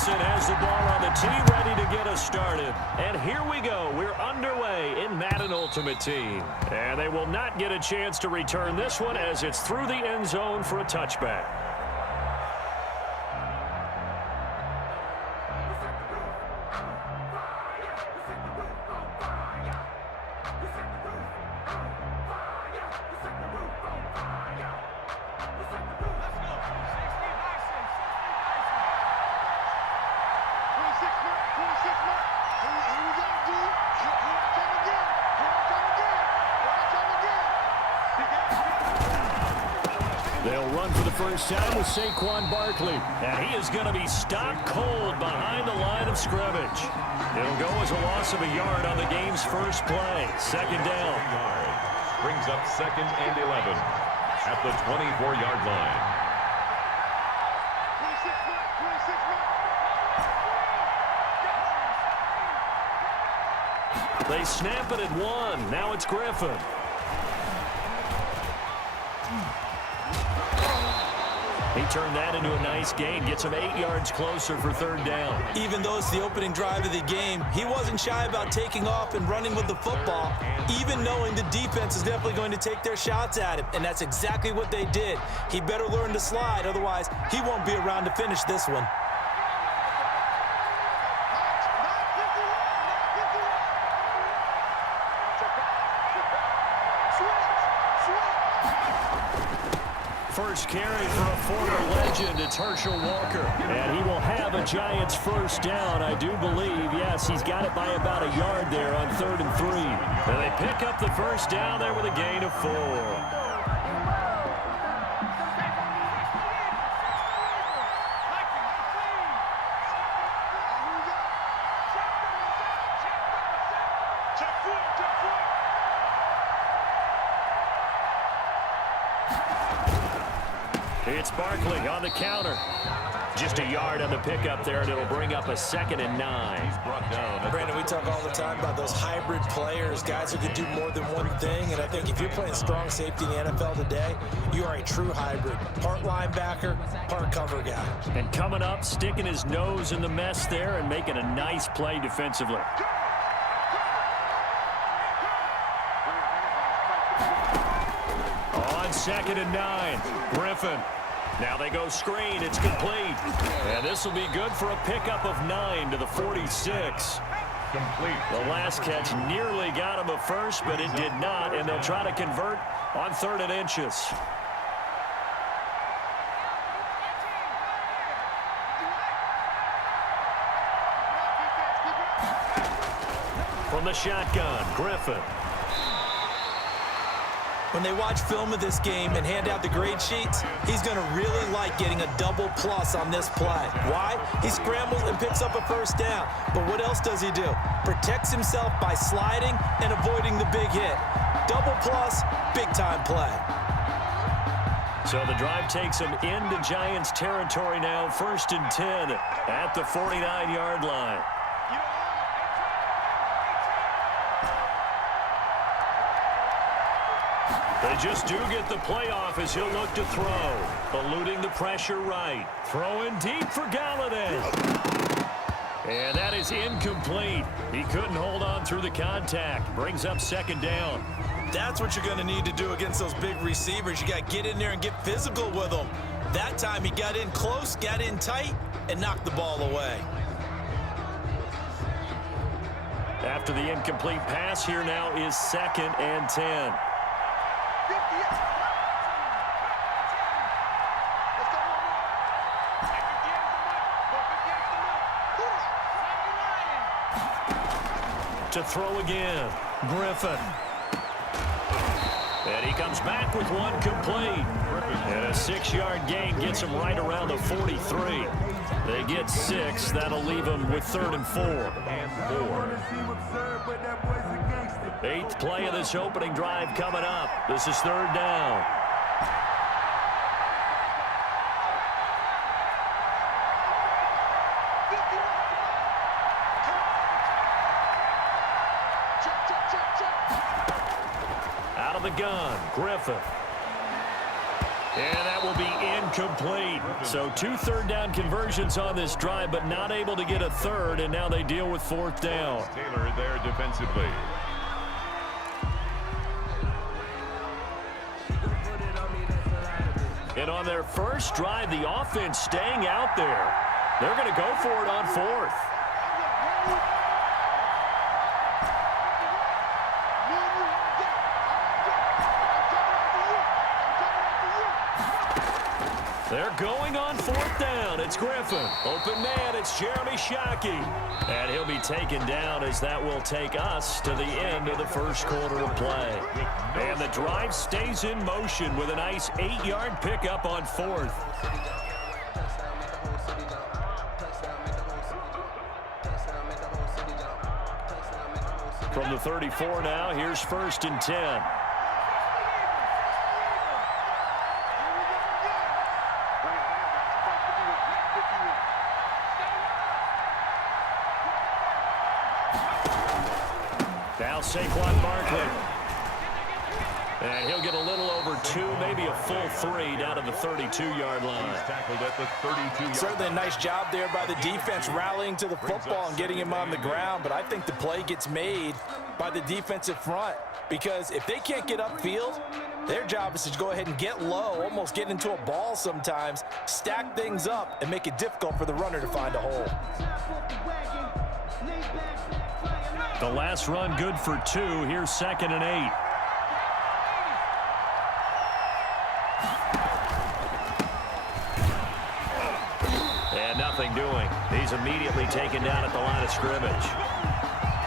Johnson has the ball on the tee, ready to get us started. And here we go. We're underway in Madden Ultimate Team. And they will not get a chance to return this one as it's through the end zone for a touchback. They'll run for the first time with Saquon Barkley. And he is going to be stopped cold behind the line of scrimmage. It'll go as a loss of a yard on the game's first play. Second down. Brings up 2nd and 11 at the 24-yard line. They snap it at 1. Now it's Griffin. He turned that into a nice gain, gets him 8 yards closer for third down. Even though it's the opening drive of the game, he wasn't shy about taking off and running with the football, even knowing the defense is definitely going to take their shots at him, and that's exactly what they did. He better learn to slide, otherwise he won't be around to finish this one. First carry for a former legend, it's Herschel Walker. And he will have a Giants first down, I do believe. Yes, he's got it by about a yard there on 3rd and 3. And they pick up the first down there with a gain of 4. It's Barkley on the counter. Just a yard on the pickup there, and it'll bring up a 2nd and 9. He's brought down. Brandon, we talk all the time about those hybrid players, guys who can do more than one thing, and I think if you're playing strong safety in the NFL today, you are a true hybrid. Part linebacker, part cover guy. And coming up, sticking his nose in the mess there and making a nice play defensively. On 2nd and 9, Griffin. Now they go screen. It's complete. And this will be good for a pickup of 9 to the 46. Complete. The last catch nearly got him a first, but it did not, and they'll try to convert on 3rd and inches. From the shotgun, Griffin. When they watch film of this game and hand out the grade sheets, he's going to really like getting a double plus on this play. Why? He scrambles and picks up a first down. But what else does he do? Protects himself by sliding and avoiding the big hit. Double plus, big-time play. So the drive takes him into Giants territory now, 1st and 10 at the 49-yard line. They just do get the playoff as he'll look to throw. Eluding the pressure right. Throwing deep for Galladay. And that is incomplete. He couldn't hold on through the contact. Brings up 2nd down. That's what you're going to need to do against those big receivers. You got to get in there and get physical with them. That time he got in close, got in tight, and knocked the ball away. After the incomplete pass, here now is 2nd and 10. To throw again, Griffin. And he comes back with one complete. And a 6-yard gain gets him right around the 43. They get 6. That'll leave him with 3rd and 4. Eighth play of this opening drive coming up. This is 3rd down. The gun, Griffin. And that will be incomplete. So 2 third-down conversions on this drive, but not able to get a third, and now they deal with 4th down. Taylor there defensively. And on their first drive, the offense staying out there. They're going to go for it on 4th. They're going on 4th down. It's Griffin. Open man, it's Jeremy Shockey. And he'll be taken down as that will take us to the end of the first quarter of play. And the drive stays in motion with a nice 8-yard pickup on 4th. From the 34 now, here's 1st and 10. Now Saquon Barkley. And he'll get a little over 2, maybe a full 3 down to the 32-yard line. He's tackled at the 32-yard. Certainly a nice job there by the defense rallying to the football and getting him on the ground. But I think the play gets made by the defensive front, because if they can't get upfield, their job is to go ahead and get low, almost get into a ball sometimes, stack things up, and make it difficult for the runner to find a hole. The last run good for 2. Here's 2nd and 8. And nothing doing. He's immediately taken down at the line of scrimmage.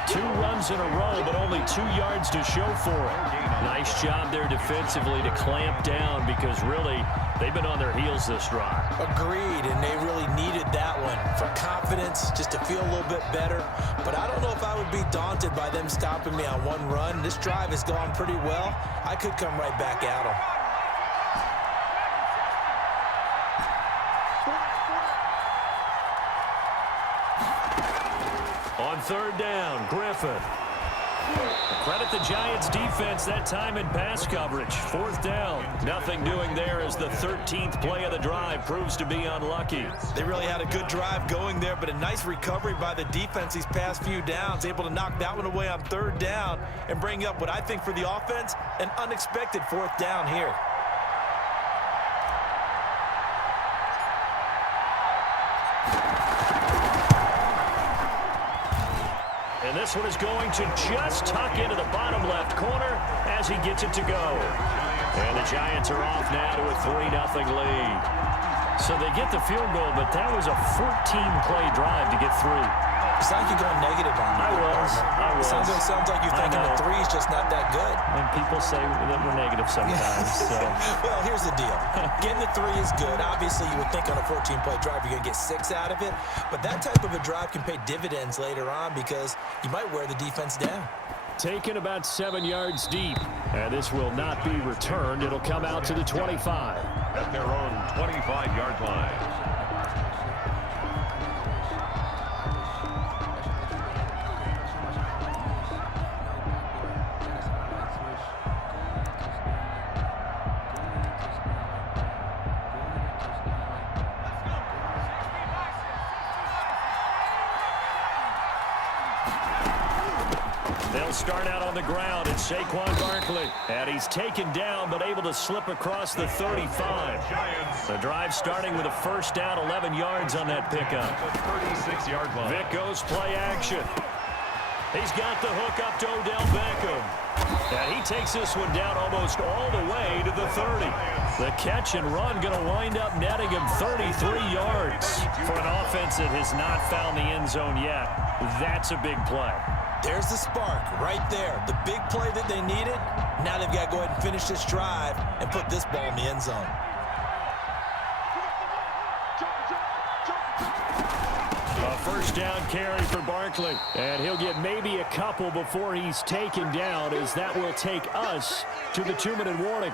2 runs in a row, but only 2 yards to show for it. Nice job there defensively to clamp down, because really they've been on their heels this drive. Agreed, and they really needed that one for confidence, just to feel a little bit better. But I don't know if I would be daunted by them stopping me on one run. This drive has gone pretty well. I could come right back at them. On 3rd down, Griffin. Credit the Giants defense that time in pass coverage. 4th down. Nothing doing there as the 13th play of the drive proves to be unlucky. They really had a good drive going there, but a nice recovery by the defense these past few downs, able to knock that one away on 3rd down and bring up what I think for the offense, an unexpected 4th down here. And this one is going to just tuck into the bottom left corner as he gets it to go. And the Giants are off now to a 3-0 lead. So they get the field goal, but that was a 14-play drive to get 3. It's like you're going negative on that. I was. Sounds like you're thinking the 3 is just not that good. And people say that we're negative sometimes. So. Well, here's the deal. Getting the 3 is good. Obviously, you would think on a 14-play drive you're going to get 6 out of it. But that type of a drive can pay dividends later on, because you might wear the defense down. Taken about 7 yards deep. And this will not be returned. It'll come out to the 25. At their own 25-yard line. They'll start out on the ground. It's Saquon Barkley. And he's taken down, but able to slip across the 35. The drive starting with a 1st down, 11 yards on that pickup. 36-yard line. Vic goes play action. He's got the hook up to Odell Beckham. And he takes this one down almost all the way to the 30. The catch and run going to wind up netting him 33 yards. For an offense that has not found the end zone yet, that's a big play. There's the spark right there. The big play that they needed. Now they've got to go ahead and finish this drive and put this ball in the end zone. A 1st down carry for Barkley. And he'll get maybe a couple before he's taken down, as that will take us to the 2-minute warning.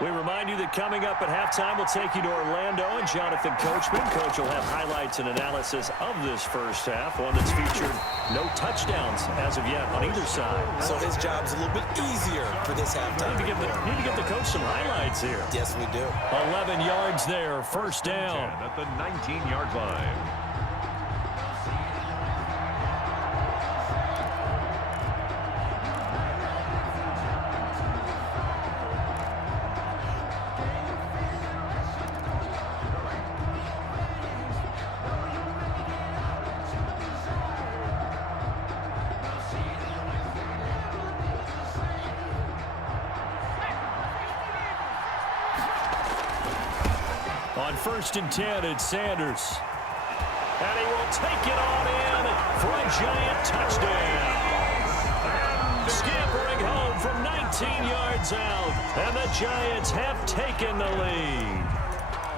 We remind you that coming up at halftime, we'll take you to Orlando and Jonathan Coachman. Coach will have highlights and analysis of this first half, one that's featured no touchdowns as of yet on either side. So his job's a little bit easier for this halftime. Need to get the coach some highlights here. Yes, we do. 11 yards there, first down. At the 19-yard line. On 1st and 10, it's Sanders. And he will take it on in for a giant touchdown. Scampering home from 19 yards out. And the Giants have taken the lead.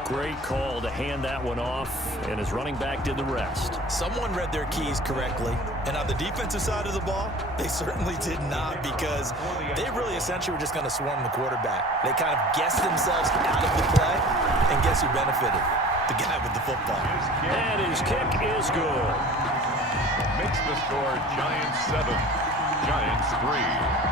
Great call to hand that one off, and his running back did the rest. Someone read their keys correctly, and on the defensive side of the ball, they certainly did not, because they really essentially were just going to swarm the quarterback. They kind of guessed themselves out of the play, and guess who benefited? The guy with the football. And his kick is good. Makes the score Giants 7, Giants 3.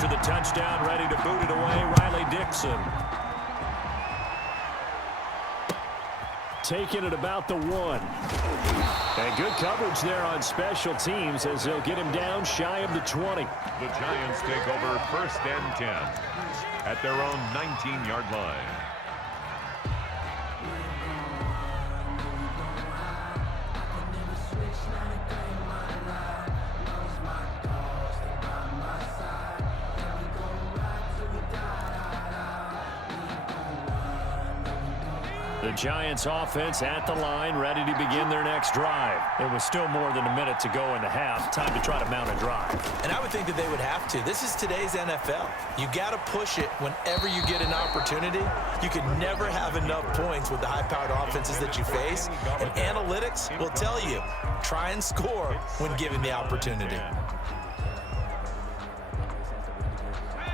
To the touchdown, ready to boot it away, Riley Dixon. Taking it about the 1. And good coverage there on special teams as they'll get him down shy of the 20. The Giants take over 1st and 10 at their own 19-yard line. The Giants offense at the line, ready to begin their next drive. It was still more than a minute to go in the half. Time to try to mount a drive. And I would think that they would have to. This is today's NFL. You got to push it whenever you get an opportunity. You can never have enough points with the high-powered offenses that you face. And analytics will tell you, try and score when given the opportunity.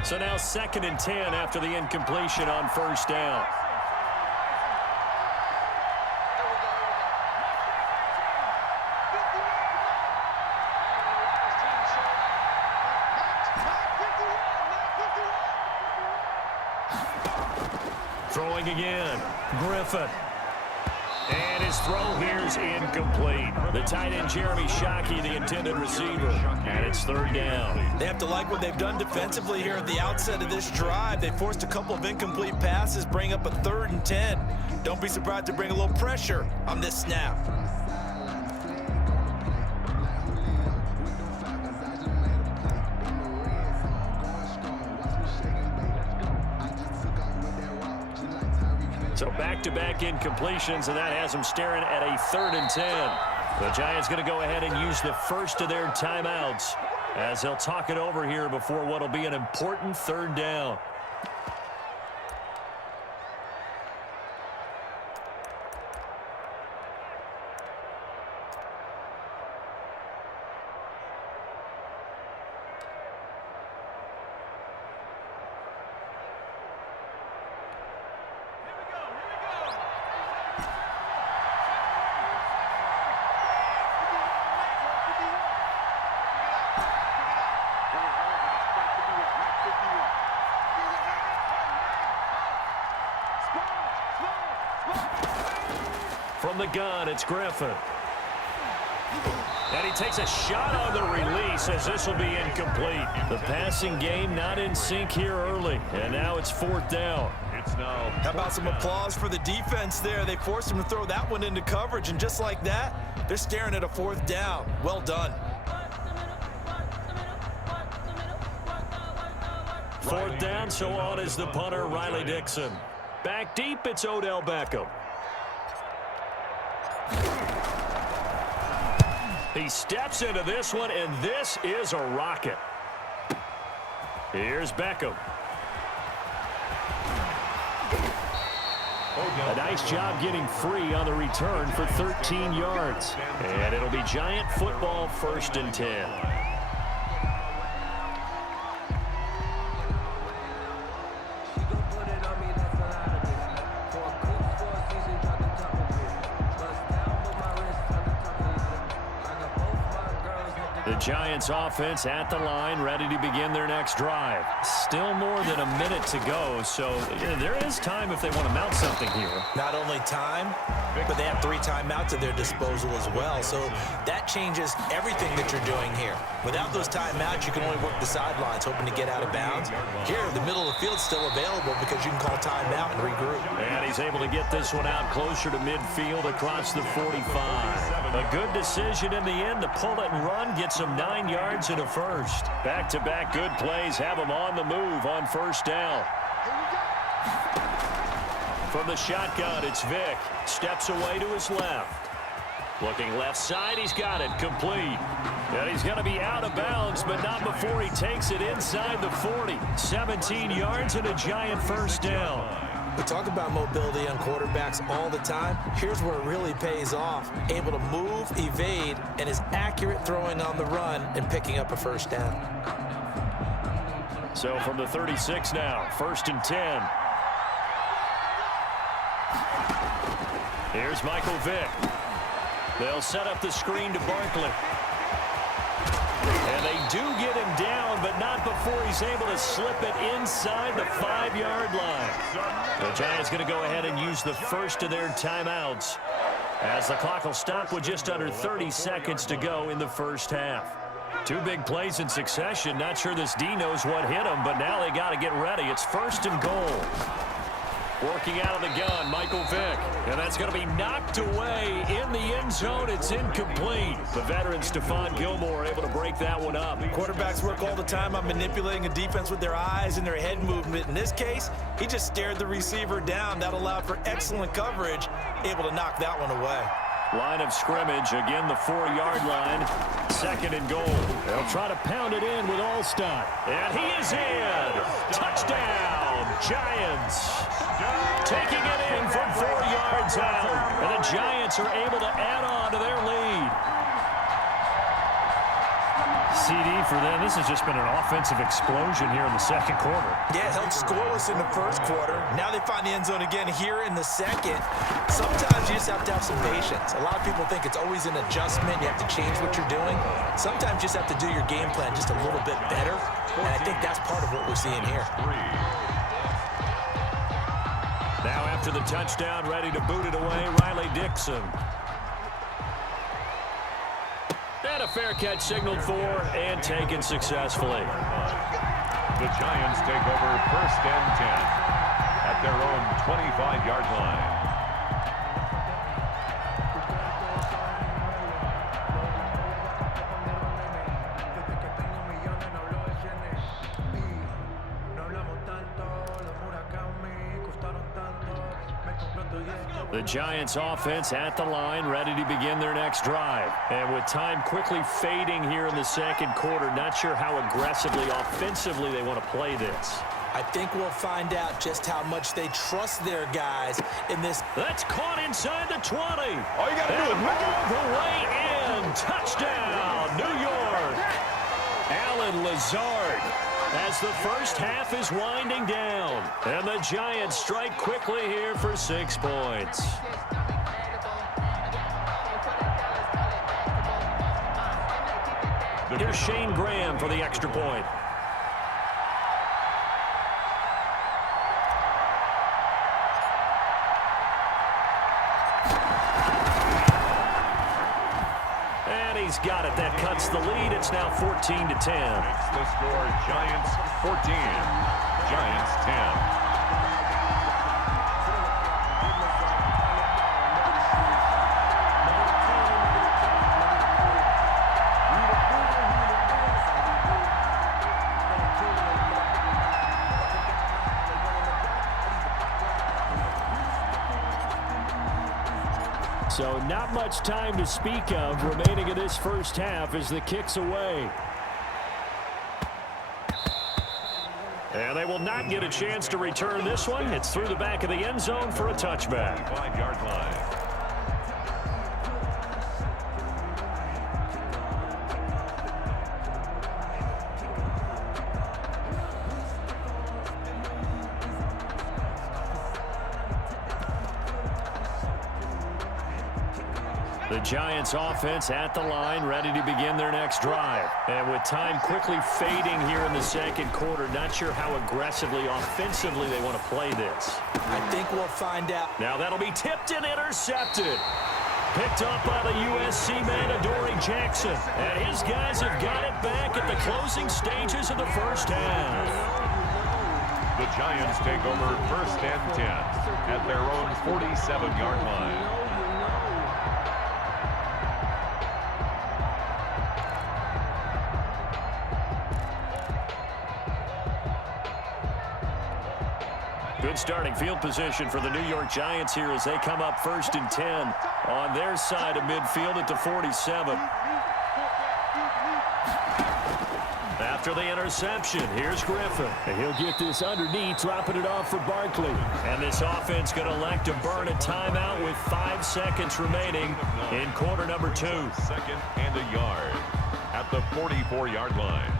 So now 2nd and 10 after the incompletion on 1st down. Throwing again, Griffin. And his throw here is incomplete. The tight end, Jeremy Shockey, the intended receiver. And it's 3rd down. They have to like what they've done defensively here at the outset of this drive. They forced a couple of incomplete passes, bring up a 3rd and 10. Don't be surprised to bring a little pressure on this snap. So back-to-back incompletions, and that has them staring at a 3rd and 10. The Giants going to go ahead and use the first of their timeouts as they'll talk it over here before what will be an important 3rd down. From the gun, it's Griffin. And he takes a shot on the release as this will be incomplete. The passing game not in sync here early, and now it's 4th down. It's now. How about some applause for the defense there? They forced him to throw that one into coverage, and just like that, they're staring at a 4th down. Well done. 4th down, so on is the punter, Riley Dixon. Back deep, it's Odell Beckham. He steps into this one, and this is a rocket. Here's Beckham. A nice job getting free on the return for 13 yards. And it'll be Giant football, 1st and 10. The Giants offense at the line, ready to begin their next drive. Still more than a minute to go, so there is time if they want to mount something here. Not only time, but they have 3 timeouts at their disposal as well, so that changes everything that you're doing here. Without those timeouts, you can only work the sidelines, hoping to get out of bounds. Here, the middle of the field's still available because you can call timeout and regroup. And he's able to get this one out closer to midfield across the 45. A good decision in the end to pull it and run, get some 9 yards and a first. Back-to-back good plays have him on the move on 1st down. From the shotgun, it's Vick. Steps away to his left. Looking left side, he's got it. Complete. And he's going to be out of bounds, but not before he takes it inside the 40. 17 yards and a Giant 1st down. We talk about mobility on quarterbacks all the time. Here's where it really pays off. Able to move, evade, and is accurate throwing on the run and picking up a 1st down. So from the 36 now, 1st and 10. Here's Michael Vick. They'll set up the screen to Barkley. And they do get him down, but not before he's able to slip it inside the 5-yard line. The Giants going to go ahead and use the first of their timeouts, as the clock will stop with just under 30 seconds to go in the 1st half. 2 big plays in succession. Not sure this D knows what hit him, but now they got to get ready. It's 1st and goal. Working out of the gun, Michael Vick. And that's going to be knocked away in the end zone. It's incomplete. The veteran Stephon Gilmore able to break that one up. Quarterbacks work all the time on manipulating a defense with their eyes and their head movement. In this case, he just stared the receiver down. That allowed for excellent coverage, able to knock that one away. Line of scrimmage, again the 4-yard line. 2nd and goal. They'll try to pound it in with Allstott. And he is in. Touchdown, Giants. Taking it in from 4 yards out. And the Giants are able to add on to their lead. CD for them. This has just been an offensive explosion here in the 2nd quarter. Yeah, held scoreless in the 1st quarter. Now they find the end zone again here in the 2nd. Sometimes you just have to have some patience. A lot of people think it's always an adjustment. You have to change what you're doing. Sometimes you just have to do your game plan just a little bit better. And I think that's part of what we're seeing here. Now after the touchdown, ready to boot it away, Riley Dixon. And a fair catch signaled for and taken successfully. The Giants take over 1st and 10 at their own 25-yard line. The Giants offense at the line, ready to begin their next drive. And with time quickly fading here in the 2nd quarter, not sure how aggressively, offensively they want to play this. I think we'll find out just how much they trust their guys in this. That's caught inside the 20. All you got to do is all the way in. Touchdown, New York. Allen Lazard, as the 1st half is winding down. And the Giants strike quickly here for 6 points. Here's Shane Graham for the extra point. And he's got it. That cuts the lead. It's now 14-10. It's the score, Giants 14, Giants 10. So not much time to speak of remaining in this 1st half as the kick's away. And they will not get a chance to return this one. It's through the back of the end zone for a touchback. 5-yard line. The Giants offense at the line, ready to begin their next drive. And with time quickly fading here in the second quarter, not sure how aggressively, offensively they want to play this. I think we'll find out. Now that'll be tipped and intercepted. Picked up by the USC man, Adoree Jackson. And his guys have got it back at the closing stages of the first half. The Giants take over first and 10 at their own 47-yard line. Good starting field position for the New York Giants here as they come up first and 10 on their side of midfield at the 47. After the interception, here's Griffin. And he'll get this underneath, dropping it off for Barkley. And this offense going to elect to burn a timeout with 5 seconds remaining in quarter number 2. Second and a yard at the 44-yard line.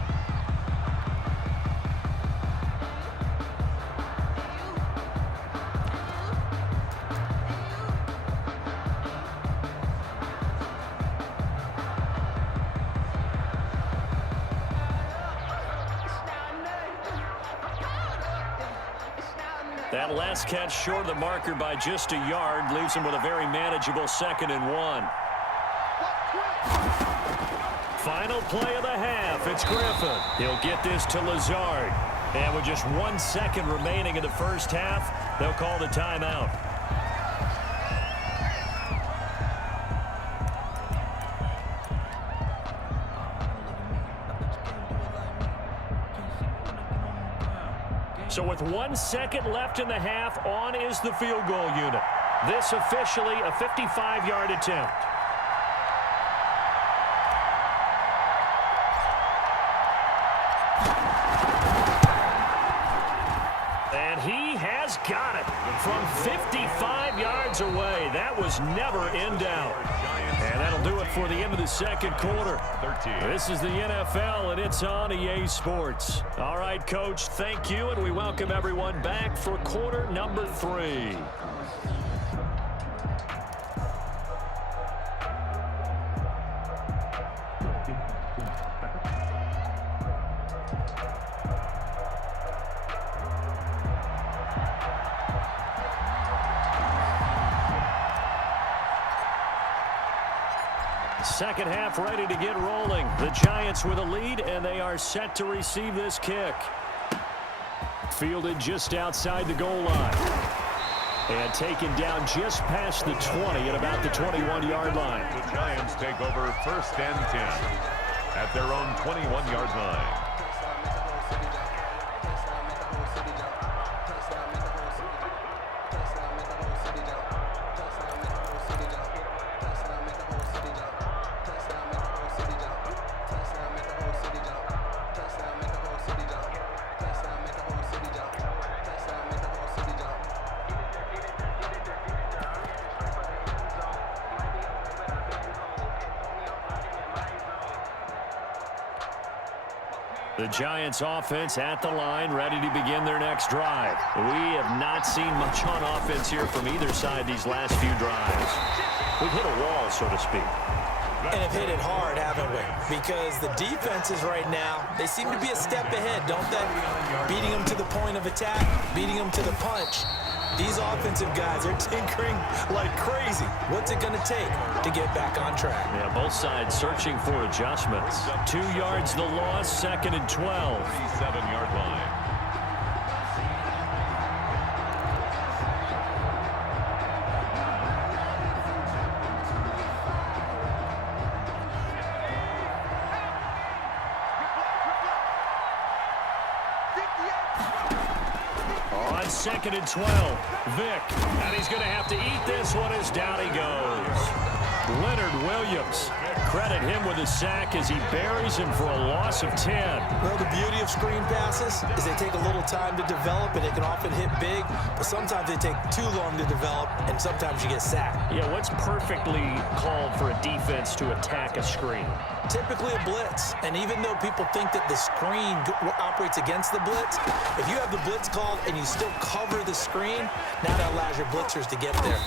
That last catch short of the marker by just a yard leaves him with a very manageable 2nd and 1. Final play of the half. It's Griffin. He'll get this to Lazard. And with just 1 second remaining in the first half, they'll call the timeout. So with 1 second left in the half, on is the field goal unit. This officially a 55-yard attempt. And he has got it from 55 yards away. That was never in doubt. And that'll do it for the end of the second quarter. This is the NFL, and it's on EA Sports. All right, Coach, thank you, and we welcome everyone back for quarter number 3. Second half ready to get rolling. The Giants with a lead, and they are set to receive this kick. Fielded just outside the goal line. And taken down just past the 20 at about the 21-yard line. The Giants take over first and 10 at their own 21-yard line. The Giants offense at the line, ready to begin their next drive. We have not seen much on offense here from either side these last few drives. We've hit a wall, so to speak. And have hit it hard, haven't we? Because the defenses right now, they seem to be a step ahead, don't they? Beating them to the point of attack, beating them to the punch. These offensive guys are tinkering like crazy. What's it going to take to get back on track? Yeah, both sides searching for adjustments. 2 yards the loss, 2nd and 12. 37-yard line. On 2nd and 12, Vick, and he's going to have to eat this one as down he goes. Leonard Williams. Credit him with a sack as he buries him for a loss of 10. Well, the beauty of screen passes is they take a little time to develop, and they can often hit big, but sometimes they take too long to develop, and sometimes you get sacked. Yeah, what's perfectly called for a defense to attack a screen? Typically a blitz, and even though people think that the screen operates against the blitz, if you have the blitz called and you still cover the screen, now that allows your blitzers to get there.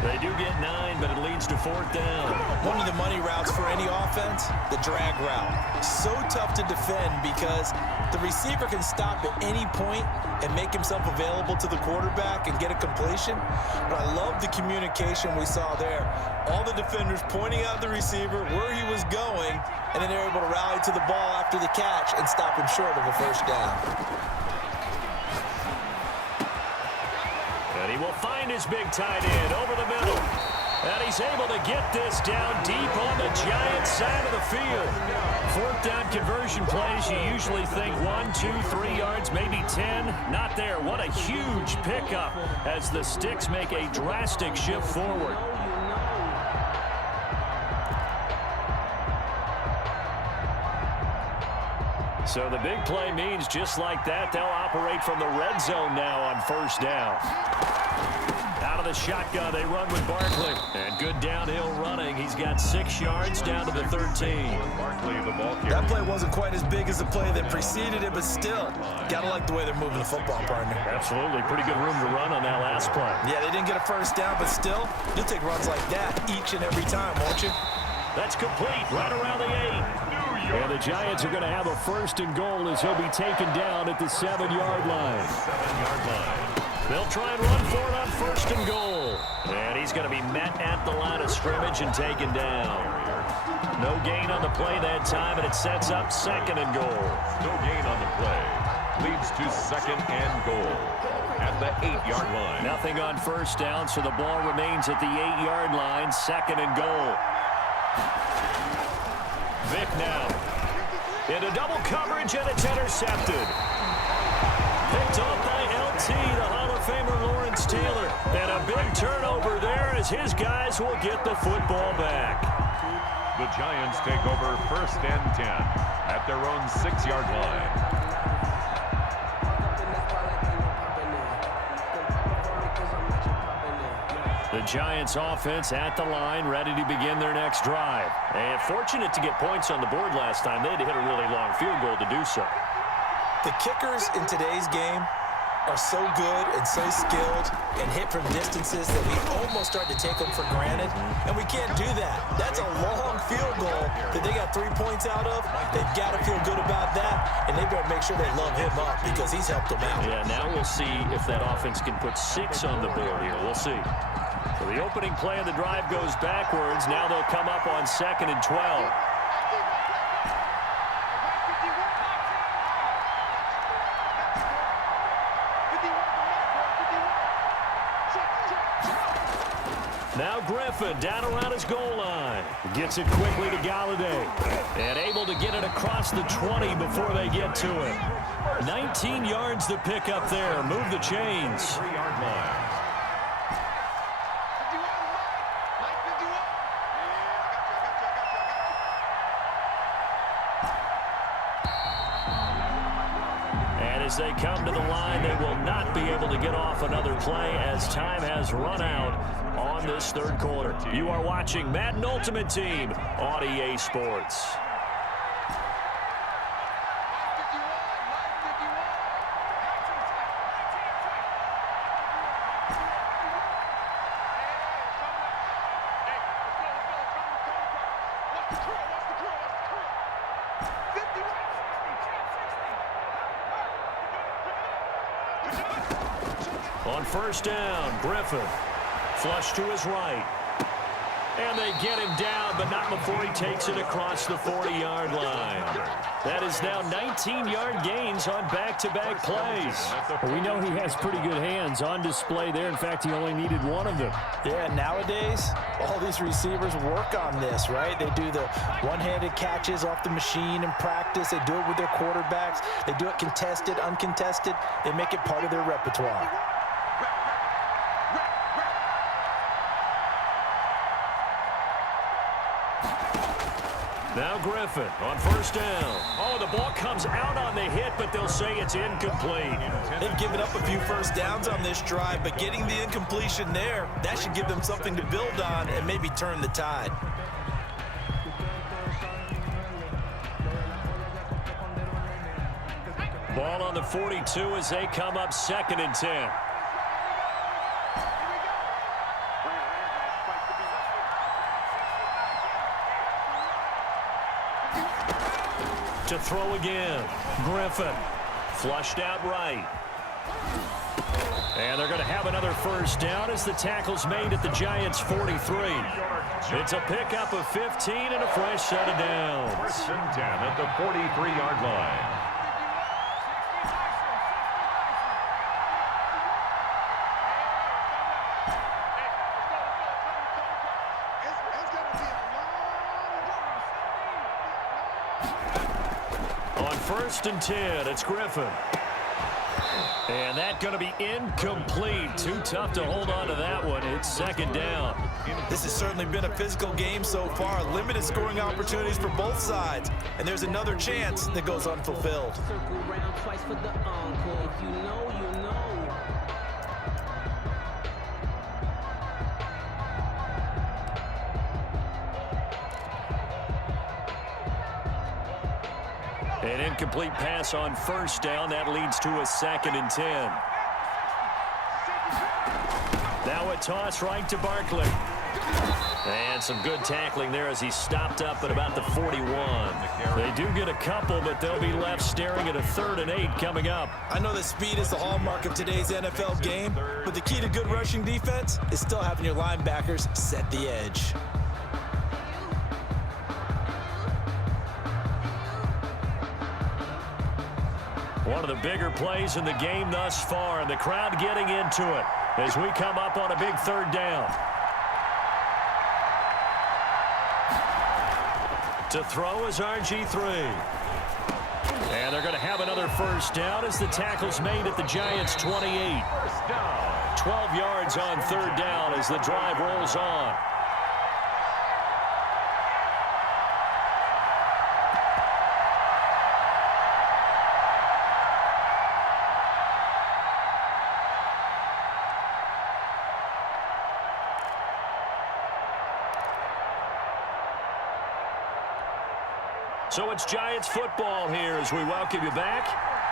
They do get 9, but it leads to 4th down. One of the money routes for any offense, the drag route. So tough to defend because the receiver can stop at any point and make himself available to the quarterback and get a completion. But I love the communication we saw there. All the defenders pointing out the receiver, where he was going, and then they're able to rally to the ball after the catch and stop him short of a first down. And he will find his big tight end over the middle. And he's able to get this down deep on the Giants side of the field. 4th down conversion plays, you usually think 1, 2, 3 yards, maybe 10. Not there. What a huge pickup as the Sticks make a drastic shift forward. So the big play means just like that, they'll operate from the red zone now on 1st down. Out of the shotgun, they run with Barkley. And good downhill running. He's got 6 yards down to the 13. Barkley, the ball carrier. That play wasn't quite as big as the play that preceded it, but still, gotta like the way they're moving the football, partner. Absolutely. Pretty good room to run on that last play. Yeah, they didn't get a first down, but still, you'll take runs like that each and every time, won't you? That's complete right around the 8. And the Giants are going to have a 1st and goal as he'll be taken down at the 7-yard line. 7-yard line. They'll try and run for it on 1st and goal. And he's going to be met at the line of scrimmage and taken down. No gain on the play that time, and it sets up 2nd and goal. No gain on the play. Leads to 2nd and goal at the 8-yard line. Nothing on 1st down, so the ball remains at the 8-yard line, 2nd and goal. Vick now into double coverage, and it's intercepted. Picked off by LT, the Hall of Famer Lawrence Taylor. And a big turnover there as his guys will get the football back. The Giants take over 1st and 10 at their own 6-yard line. The Giants offense at the line, ready to begin their next drive. And fortunate to get points on the board last time. They had to hit a really long field goal to do so. The kickers in today's game are so good and so skilled and hit from distances that we almost start to take them for granted, and we can't do that. That's a long field goal that they got 3 points out of. They've got to feel good about that, and they better make sure they love him up because he's helped them out. Yeah, now we'll see if that offense can put 6 on the board here. We'll see. So the opening play of the drive goes backwards. Now they'll come up on 2nd and 12. Now Griffin down around his goal line. Gets it quickly to Galladay. And able to get it across the 20 before they get to it. 19 yards to pick up there. Move the chains. 3-yard line. As they come to the line, they will not be able to get off another play as time has run out on this 3rd quarter. You are watching Madden Ultimate Team on EA Sports. On 1st down, Griffin. Flush to his right. And they get him down, but not before he takes it across the 40-yard line. That is now 19-yard gains on back-to-back plays. Well, we know he has pretty good hands on display there. In fact, he only needed one of them. Yeah, nowadays, all these receivers work on this, right? They do the one-handed catches off the machine in practice. They do it with their quarterbacks. They do it contested, uncontested. They make it part of their repertoire. Now Griffin on first down. Oh, the ball comes out on the hit, but they'll say it's incomplete. They've given up a few first downs on this drive, but getting the incompletion there, that should give them something to build on and maybe turn the tide. Ball on the 42 as they come up 2nd and 10. To throw again. Griffin. Flushed out right. And they're going to have another first down as the tackle's made at the Giants' 43. It's a pickup of 15 and a fresh set of downs. 1st and 10 at the 43-yard line. On 1st and 10, it's Griffin. And that's going to be incomplete. Too tough to hold on to that one. It's 2nd down. This has certainly been a physical game so far. Limited scoring opportunities for both sides. And there's another chance that goes unfulfilled. An incomplete pass on first down. That leads to a 2nd and 10. Now a toss right to Barkley. And some good tackling there as he stopped up at about the 41. They do get a couple, but they'll be left staring at a 3rd and 8 coming up. I know that speed is the hallmark of today's NFL game, but the key to good rushing defense is still having your linebackers set the edge. One of the bigger plays in the game thus far, and the crowd getting into it as we come up on a big 3rd down. To throw is RG3. And they're going to have another first down as the tackle's made at the Giants' 28. 12 yards on 3rd down as the drive rolls on. So it's Giants football here as we welcome you back.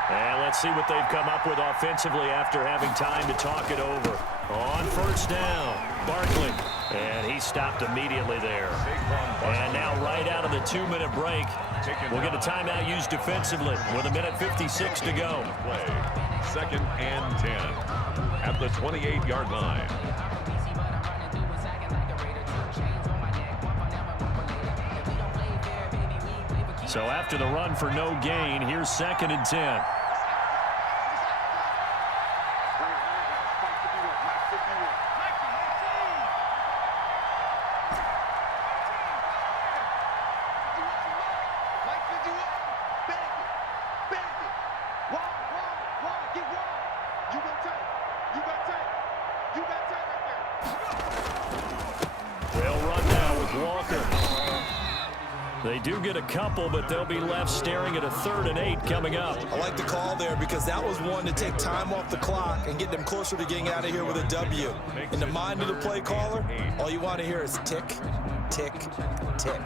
And let's see what they've come up with offensively after having time to talk it over. On first down, Barkley. And he stopped immediately there. And now right out of the 2-minute break, we'll get a timeout used defensively with 1:56 to go. 2nd and 10 at the 28-yard line. So after the run for no gain, here's 2nd and 10. They'll run now with Walker. They do get a couple, but they'll be left staring at a 3rd and 8 coming up. I like the call there because that was one to take time off the clock and get them closer to getting out of here with a W. In the mind of the play caller, all you want to hear is tick, tick, tick.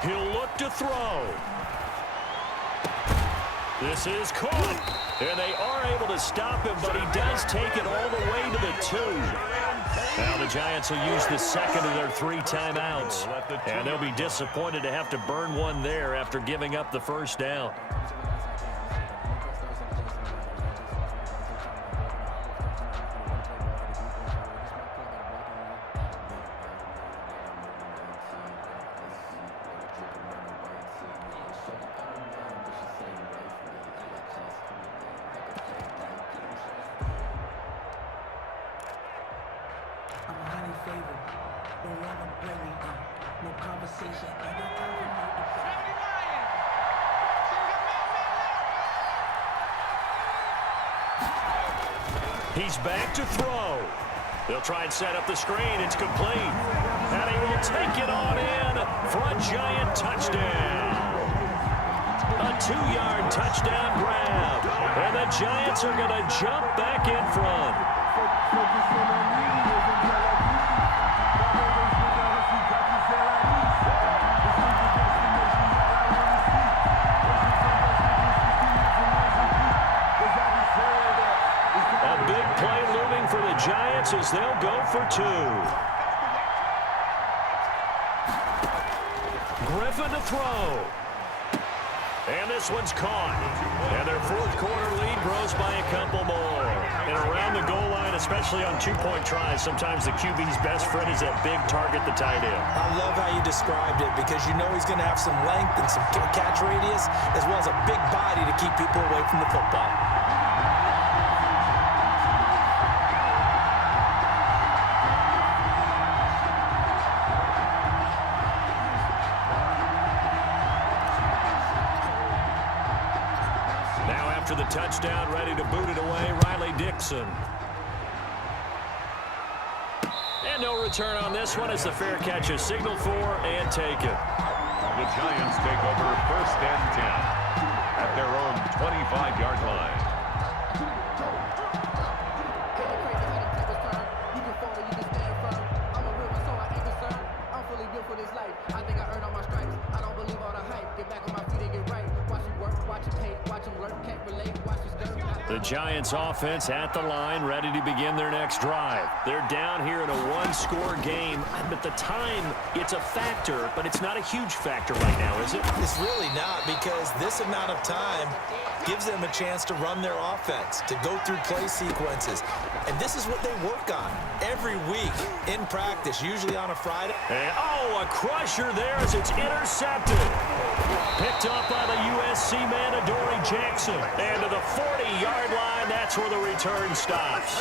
He'll look to throw. This is caught. And they are able to stop him, but he does take it all the way to the 2. Now the Giants will use the 2nd of their 3 timeouts. And they'll be disappointed to have to burn one there after giving up the first down. I'm highly favored. Don't let them play me. No conversation. Ain't no time for no debate. He's back to throw. They'll try and set up the screen. It's complete. And he will take it on in for a Giant touchdown. A 2-yard touchdown grab. And the Giants are going to jump back in front. A big play looming for the Giants as they'll go for 2. Griffin to throw. And this one's caught. And their fourth quarter lead grows by a couple more. And around the goal line, especially on two-point tries, sometimes the QB's best friend is that big target, the tight end. I love how you described it because you know he's going to have some length and some catch radius as well as a big body to keep people away from the football. To the touchdown, ready to boot it away, Riley Dixon. And no return on this one as the fair catch is signaled for and taken. The Giants take over 1st and 10 at their own 25-yard line. The Giants offense at the line, ready to begin their next drive. They're down here in a one-score game. At the time, it's a factor, but it's not a huge factor right now, is it? It's really not because this amount of time gives them a chance to run their offense, to go through play sequences. And this is what they work on every week in practice, usually on a Friday. And, a crusher there as it's intercepted. Picked up by the USC man, Adoree Jackson. And to the 40-yard line, that's where the return stops.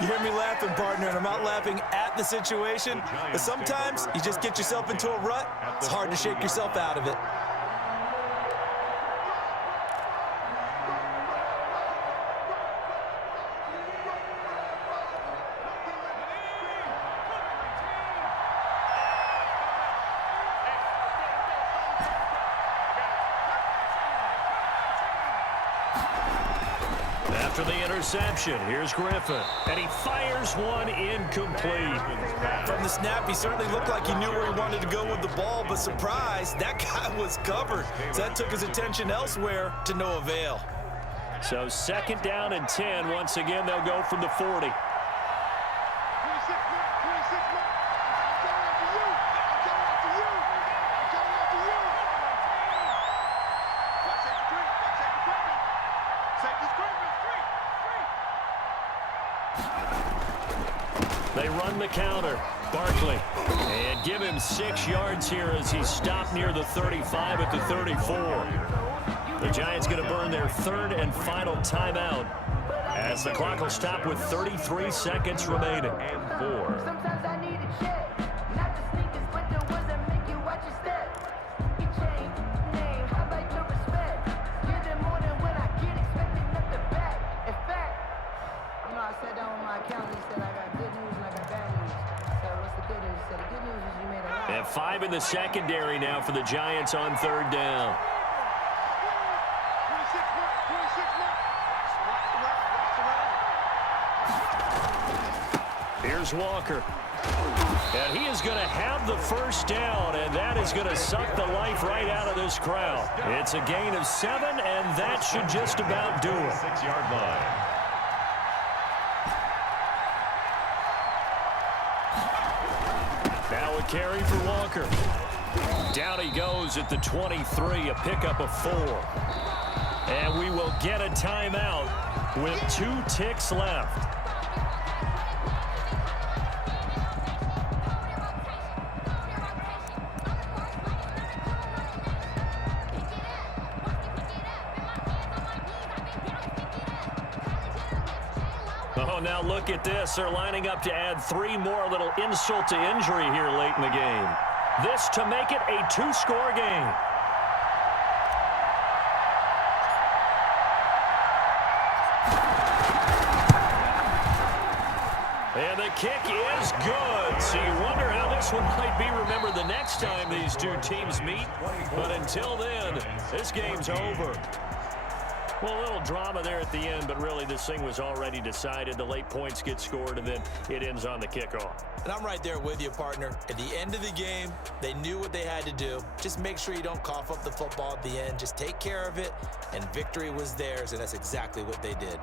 You hear me laughing, partner, and I'm not laughing at the situation. But sometimes you just get yourself into a rut. It's hard to shake yourself out of it. After the interception, here's Griffin, and he fires one incomplete. From the snap, he certainly looked like he knew where he wanted to go with the ball, but surprise, that guy was covered. So that took his attention elsewhere to no avail. So 2nd down and 10. Once again, they'll go from the 40. They run the counter. Barkley. And give him 6 yards here as he's stopped near the 35 at the 34. The Giants going to burn their 3rd and final timeout as the clock will stop with 33 seconds remaining. And 4. Sometimes I need a check. Not the sneakers, but the ones that make you watch your step. Your chain, name, how about your respect? You're the morning when I get expecting nothing back. In fact, I sat down with my accountant. He said I got good news and I got bad news. So what's the good news? He said the good news is you made a lot. And 5 in the secondary now for the Giants on 3rd down. Here's Walker. And he is going to have the 1st down, and that is going to suck the life right out of this crowd. It's a gain of 7, and that should just about do it. 6-yard line. Now a carry for Walker. Down he goes at the 23, a pickup of 4. And we will get a timeout with 2 ticks left. Oh, now look at this. They're lining up to add 3 more, a little insult to injury here late in the game. This to make it a two-score game. And the kick is good. So you wonder how this one might be remembered the next time these two teams meet. But until then, this game's over. Well, a little drama there at the end, but really this thing was already decided. The late points get scored, and then it ends on the kickoff. And I'm right there with you, partner. At the end of the game, they knew what they had to do. Just make sure you don't cough up the football at the end. Just take care of it, and victory was theirs, and that's exactly what they did.